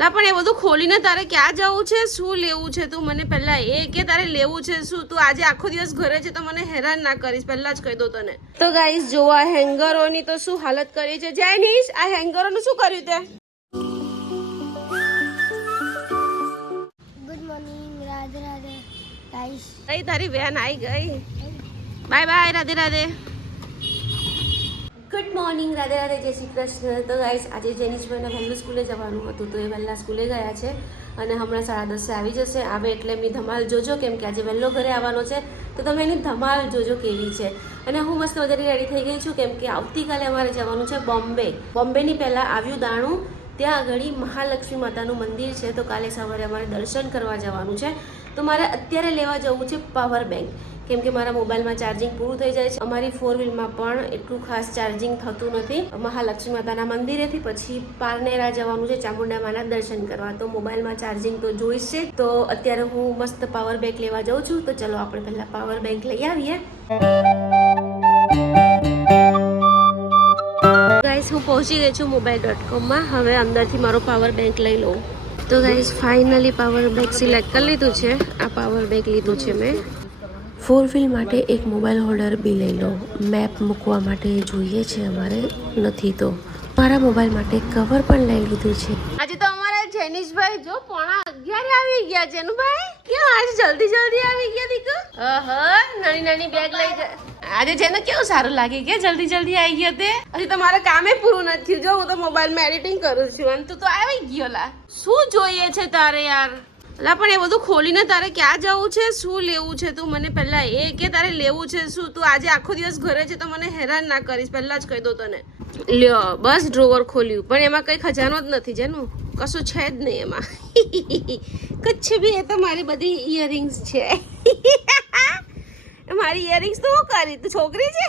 લા પણ એ બધું ખોલીને તારે ક્યાં જવું છે, શું લેવું છે? તું મને પહેલા એ કે તારે લેવું છે શું? તું આજે આખો દિવસ ઘરે છે તો મને હેરાન ના કરીશ, પહેલા જ કહી દો તને. તો ગાઈસ જો આ હેંગરોની તો શું હાલત કરી છે. જેનિશ, આ હેંગરોનું શું કર્યું તે? Good morning, Radhe Radhe guys. કઈ તારી વેન આવી ગઈ. Bye bye, Radhe Radhe. Good morning, Radhe Radhe, જય શ્રી કૃષ્ણ. તો ગાઈસ આજે જેનિશભાઈને વહેલું સ્કૂલે જવાનું હતું તો એ વહેલા સ્કૂલે ગયા છે અને હમણાં 10:30 આવી જશે. આવે એટલે એમની ધમાલ જોજો, કેમ કે આજે વહેલો ઘરે આવવાનો છે તો તમે એની ધમાલ જોજો કેવી છે. અને હું મસ્ત મજાની રેડી થઈ ગઈ છું, કેમ કે આવતીકાલે અમારે જવાનું છે બોમ્બે. બોમ્બેની પહેલાં આવ્યું દાણું, ત્યાં આગળ મહાલક્ષ્મી માતાનું મંદિર છે તો કાલે સવારે અમારે દર્શન કરવા જવાનું છે. તો મારે અત્યારે લેવા જવું છે પાવર બેંક, કેમ કે મારા મોબાઈલમાં ચાર્જિંગ પૂરું થઈ જાય છે. અમારી 4 વ્હીલમાં પણ એટલું ખાસ ચાર્જિંગ થતું નથી. મહાલક્ષ્મી માતાના મંદિરેથી પછી પારનેરા જવાનું છે ચામુંડા માના દર્શન કરવા, તો મોબાઈલમાં ચાર્જિંગ તો જોઈશે. તો અત્યારે હું મસ્ત પાવર બેંક લેવા જાઉં છું. તો ચલો આપણે પહેલાં પાવર બેંક લઈ આવીએ. ગાઈસ હું પહોંચી ગઈ છું mobile.com હવે અંદરથી મારો પાવર બેંક લઈ લઉં. તો guys finally power bank select કરી લીધું છે. આ પાવર બેંક લીધું છે મેં. 4 વ્હીલ માટે એક મોબાઈલ હોલ્ડર બી લઈ લો. મેપ મૂકવા માટે જોઈએ છે અમારે, નથી તો મારા મોબાઈલ માટે કવર પણ લઈ લીધું છે. આજે તો અમારા જેનિશભાઈ જો 11:30 આવી ગયા. જેનુભાઈ કેમ આજે જલ્દી આવી ગયા દીકુ? નાની નાની બેગ લઈ જાય. આજે જેને કેવું સારું લાગે કે જલ્દી આવી ગયો તે. હજી તમારે કામે પૂરું નથી. જો હું તો મોબાઈલમાં એડિટિંગ કરું છું અને તું તો આવી ગયો. લા શું જોઈએ છે તારે યાર? લા પણ એ બધું ખોલીને તારે ક્યાં જવું છે, શું લેવું છે? તું મને પહેલા એ કે તારે લેવું છે શું? તું આજે આખો દિવસ ઘરે છે તો મને હેરાન ના કરીશ, પહેલા જ કહી દો તને. લ્યો બસ ડ્રોવર ખોલ્યું પણ એમાં કંઈ ખજાનો જ નથી. જેનું કશું છે જ નહીં એમાં. કચ્છ બી એ તો મારી બધી ઇયરિંગ્સ છે. મારી ઇયરિંગ્સ તો હું કરી? તું છોકરી છે?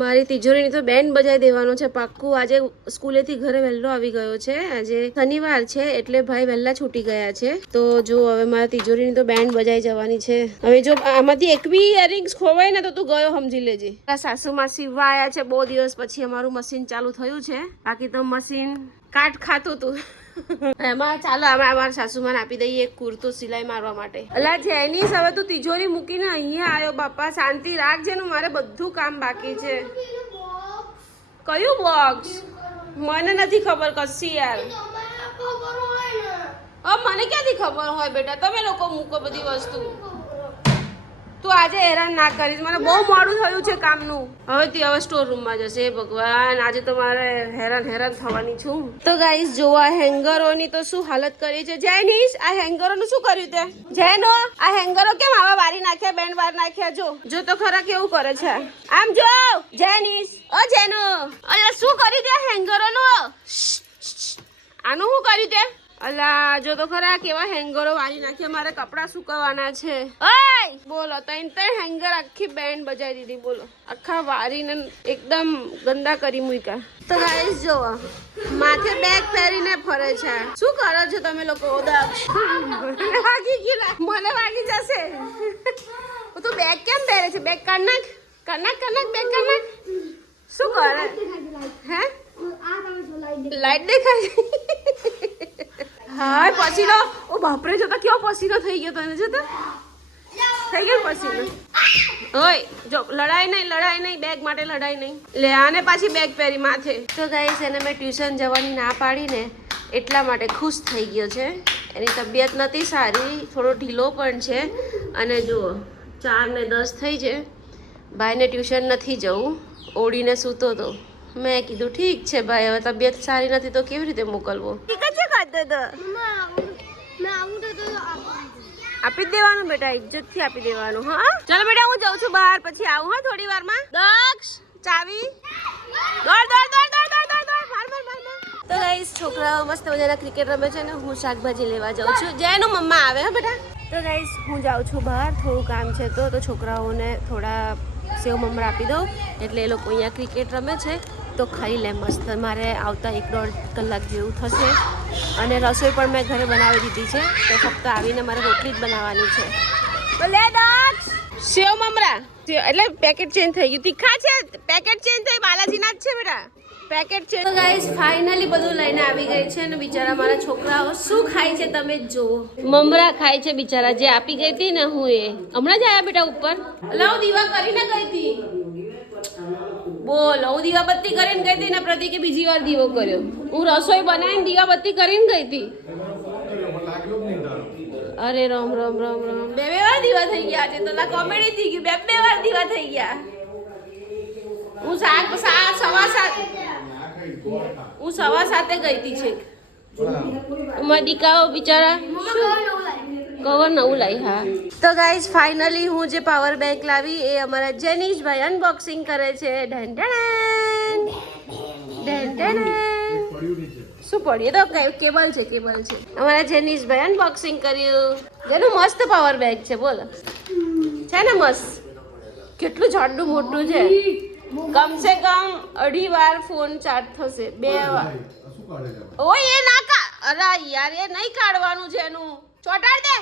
મારી તિજોરીની તો બેન્ડ બજાવી દેવાનો છે પાક્કું. આજે સ્કૂલેથી ઘરે વહેલો આવી ગયો છે. આજે શનિવાર છે એટલે ભાઈ વહેલા છૂટી ગયા છે. તો જો હવે મારા તિજોરીની તો બેન્ડ બજાઈ જવાની છે. હવે જો આમાંથી એક બી ઇયરિંગ્સ ખોવાય ને તો તું ગયો સમજી લેજે. સાસુમાં સીવવા આવ્યા છે, બહુ દિવસ પછી અમારું મશીન ચાલુ થયું છે. બાકી તો મશીન કાટ ખાતું હતું. એમાં ચાલો અમે અમારા સાસુમાને આપી દઈએ એક કુર્તો સિલાઈ મારવા માટે. અલા જેનિસ, હવે તું તિજોરી મૂકીને અહીંયા આવ્યો. બાપા શાંતિ રાખજે ને, મારે બધું કામ બાકી છે. કયું બોક્સ? મને નથી ખબર કશી યાર. મને ક્યાંથી ખબર હોય બેટા? તમે લોકો મૂકો બધી વસ્તુ. તું આજે હેરાન ના કરીશ, મને બહુ મોડું થયું છે કામનું. હવે સ્ટોર રૂમમાં જશે. ભગવાન, આજે તો મારે હેરાન થવાની છું. તો ગાઈસ જો આ હેંગરોની તો શું હાલત કરી છે. જેનિશ, આ હેંગરોનું શું કર્યું તે? જેનો આ હેંગરો કેમ આવા વારી નાખ્યા, બેન્ડ વાર નાખ્યા? જો તો ખરા કેવું કરે છે. આમ જો જેનિશ, ઓ જેનો, અલા શું કર્યું તે હેંગરોનું? આનું શું કર્યું તે? અલા જો તો ખરા કેવા હેંગરો વાળી નાખ્યા. મારે કપડાં સુકવવાના છે. ઓય બોલો, ત્રણ હેંગર આખી બેન્ડ બજાવી દીધી. બોલો, આખા વારીને એકદમ ગંદા કરી મૂક્યા. તો ગાઈસ જો માથે બેગ પહેરીને ફરે છે. શું કરો છો તમે લોકો? મને વાગી જશે. તું બેગ કેમ પહેરે છે? બેગ કાઢ નાખ બેગ કાઢ નાખ. શું કરે? હે લાઈટ દેખાય? હા પસીનો. ઓ બાપરે, જોતા કેવો પસીનો થઈ ગયો તને. જોતા થઈ ગયો પસીનો. ઓય જો લડાઈ નહીં, બેગ માટે લડાઈ નહીં. લે આને પાછી બેગ પહેરી માથે. તો ગાઈસ એને મેં ટ્યુશન જવાની ના પાડીને એટલા માટે ખુશ થઈ ગયો છે. એની તબિયત નથી સારી, થોડો ઢીલો પણ છે. અને જુઓ 4:10 થઈ છે. ભાઈને ટ્યુશન નથી જવું, ઓળીને સૂતો તો. મેં કીધું ઠીક છે ભાઈ, હવે તબિયત સારી નથી તો કેવી રીતે મોકલવો? આપી જ દેવાનું બેટા, ઇજ્જતથી આપી દેવાનું. હા ચાલો બેટા, હું જાઉં છું બહાર, પછી આવું. હા થોડી વારમાં. દક્ષ ચાવી, દોડ. તો ગાઈસ છોકરાઓ મસ્ત મજાના ક્રિકેટ રમે છે ને હું શાકભાજી લેવા જાઉં છું. જેનું મમ્મા આવે. હા બેટા. તો ગાઈસ હું જાઉં છું બહાર, થોડું કામ છે તો છોકરાઓને થોડા સેવ મમરા આપી દઉં એટલે એ લોકો અહીંયા ક્રિકેટ રમે છે તો ખાઈ લે મસ્ત. મારે આવતા 1-1.5 કલાક જેવું થશે. અને રસોઈ પણ મેં ઘરે બનાવી દીધી છે, તો ફક્ત આવીને મારે રોટલી જ બનાવવાની છે. તો લે દક્ષ સેવ મમરા. એટલે પેકેટ ચેન્જ થઈ ગયું. તીખા છે, પેકેટ ચેન્જ થઈ, બાલાજીના જ છે બેટા. પેકેટ છે તો ગાઈસ ફાઇનલી બધું લઈને આવી ગઈ છે અને બિચારા મારા છોકરાઓ શું ખાય છે તમે જ જુઓ મમરા ખાય છે બિચારા જે આપી ગઈ હતી ને હું એ હમણાં જ આયા બેટા ઉપર લાવ દીવા કરીને ગઈ હતી બોલ હું દીવાબત્તી કરીને ગઈ હતી ને પ્રતિકે બીજી વાર દીવો કર્યો હું રસોઈ બનાવીને દીવાબત્તી કરીને ગઈ હતી અરે રામ રામ રામ રામ બે વાર દીવા થઈ ગયા છે તો કોમેડી થઈ ગયું બે વાર દીવા થઈ ગયા હું સવા સાતે ગઈ હતી છે મારા દીકાઓ બિચારા કવર નવું લાવી હા તો ગાઈઝ ફાઇનલી હું જે પાવર બેંક લાવી એ અમારા જેનીશભાઈ અનબોક્સિંગ કરે છે ઢન ઢન શું પડ્યું તો કેબલ છે અમારા જેનીશભાઈ અનબોક્સિંગ કર્યું જેનું મસ્ત પાવર બેંક છે બોલો છે ને મસ્ત કેટલું જાડું મોટું છે કમસે કમ 2.5 વાર ફોન ચાર્જ થશે 2 વાર ઓય એ ના અરે યાર એ નહીં કાઢવાનું છે એનું ચોટાડ દે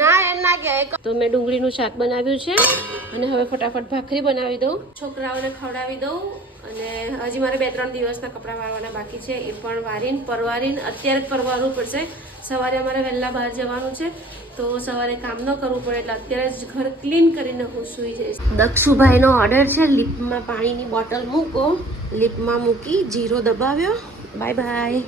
ના એમ ના કહેવાય તો મેં ડુંગળીનું શાક બનાવ્યું છે અને હવે ફટાફટ ભાખરી બનાવી દઉં છોકરાઓને ખવડાવી દઉં અને હજી મારે 2-3 દિવસના કપડાં વાળવાના બાકી છે એ પણ વારીને પરવારીને અત્યારે જ પરવારવું પડશે સવારે અમારે વહેલા બહાર જવાનું છે તો સવારે કામ ન કરવું પડે એટલે અત્યારે જ ઘર ક્લીન કરીને હું સૂઈ જઈશ દક્ષુભાઈનો ઓર્ડર છે લિપમાં પાણીની બોટલ મૂકો લિપમાં મૂકી જીરો દબાવ્યો બાય બાય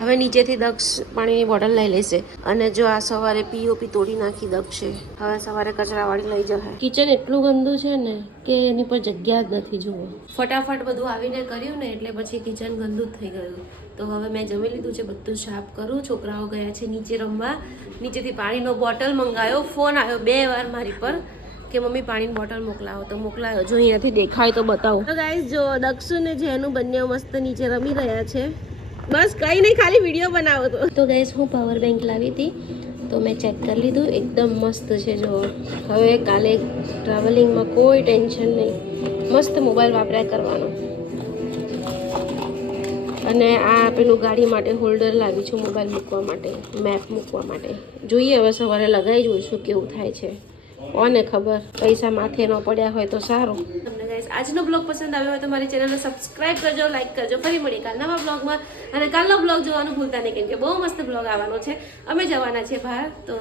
હવે નીચેથી દક્ષ પાણીની બોટલ લઈ લેશે અને જો આ સવારે પીઓપી તોડી નાખી દક્ષે હવે સવારે કચરાવાળી લઈ જશે કિચન એટલું ગંદુ છે ને કે એની પર જગ્યા જ નથી જુઓ ફટાફટ બધું આવીને કર્યું ને એટલે પછી કિચન ગંદુ જ થઈ ગયું તો હવે મેં જમી લીધું છે બધું સાફ કરું છોકરાઓ ગયા છે નીચે રમવા નીચેથી પાણીનો બોટલ મંગાવ્યો ફોન આવ્યો 2 વાર મારી પર કે મમ્મી પાણીની બોટલ મોકલાવો તો મોકલાયો જો અહીંયાથી દેખાય તો બતાવો તો ગાઈસ જો દક્ષુ ને જેનું બંને મસ્ત નીચે રમી રહ્યા છે બસ કઈ નહીં ખાલી વિડીયો બનાવો તો ગાઈસ હું પાવર બેંક લાવી હતી તો મેં ચેક કરી લીધું એકદમ મસ્ત છે જો હવે કાલે ટ્રાવેલિંગમાં કોઈ ટેન્શન નહીં મસ્ત મોબાઈલ વાપર્યા કરવાનો અને આ પેલું ગાડી માટે હોલ્ડર લાવી છું મોબાઈલ મૂકવા માટે મેપ મૂકવા માટે જોઈએ હવે સવારે લગાવી જોઈશું કેવું થાય છે કોને ખબર પૈસા માથે ન પડ્યા હોય તો સારું તમને ગાઈસ આજનો બ્લોગ પસંદ આવ્યો હોય તો મારી ચેનલને સબસ્ક્રાઇબ કરજો લાઈક કરજો ફરી મળી કાલ નવા બ્લોગમાં અને કાલનો બ્લોગ જોવાનું ભૂલતા નહીં કેમ કે બહુ મસ્ત બ્લોગ આવવાનો છે અમે જવાના છીએ બહાર તો